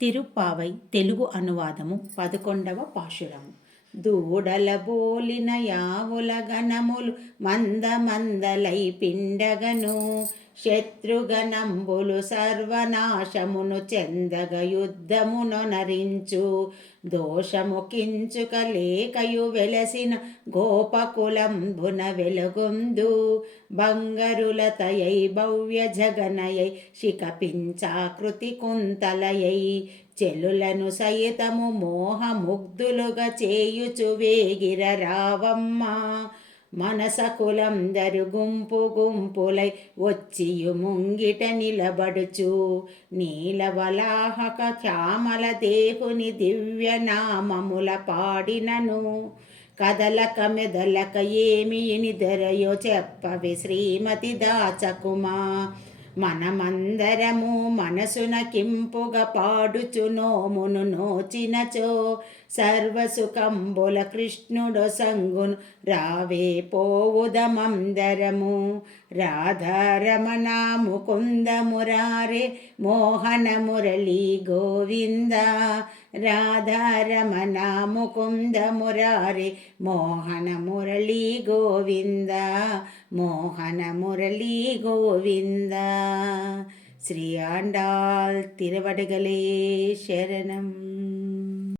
తిరుప్పావై తెలుగు అనువాదము 11వ పాశురము. దూడల బోలిన యావుల గణములు మందమందలై పిండగను, శత్రుగణంబులు సర్వనాశమును చెందగ యుద్ధమునొనరించు. దోషము కించుక లేకయు వెలసిన గోపకులంబున వెలుగొందు, బంగరులతయై భవ్య జగనయై శిఖపించాకృతి కుంతలయై, చెలులను సైతము మోహముగ్ధులుగా చేయుచు వేగిర రావమ్మ. మనసకులందరు గుంపు గుంపులై వచ్చియు ముంగిట నిలబడుచు, నీలవలాహక శ్యామల దేవుని దివ్య నామముల పాడినను, కదలక మెదలక ఏమి నిదరయో చెప్పవి శ్రీమతి దాచకుమా. మనమందరము మనసున కింపుగా పాడుచు నోమును నోచినచో, సర్వసుఖంబుల కృష్ణుడు సంగును రావే పోవుదమందరము. రాధారమణ ముకుంద మురారే మోహన మురళీ గోవింద, రాధారమణ ముకుంద మురారే మోహన మురళీ గోవింద, మోహన మురళీ గోవింద. ஸ்ரீ ஆண்டாள் திருவடிகளே சரணம்.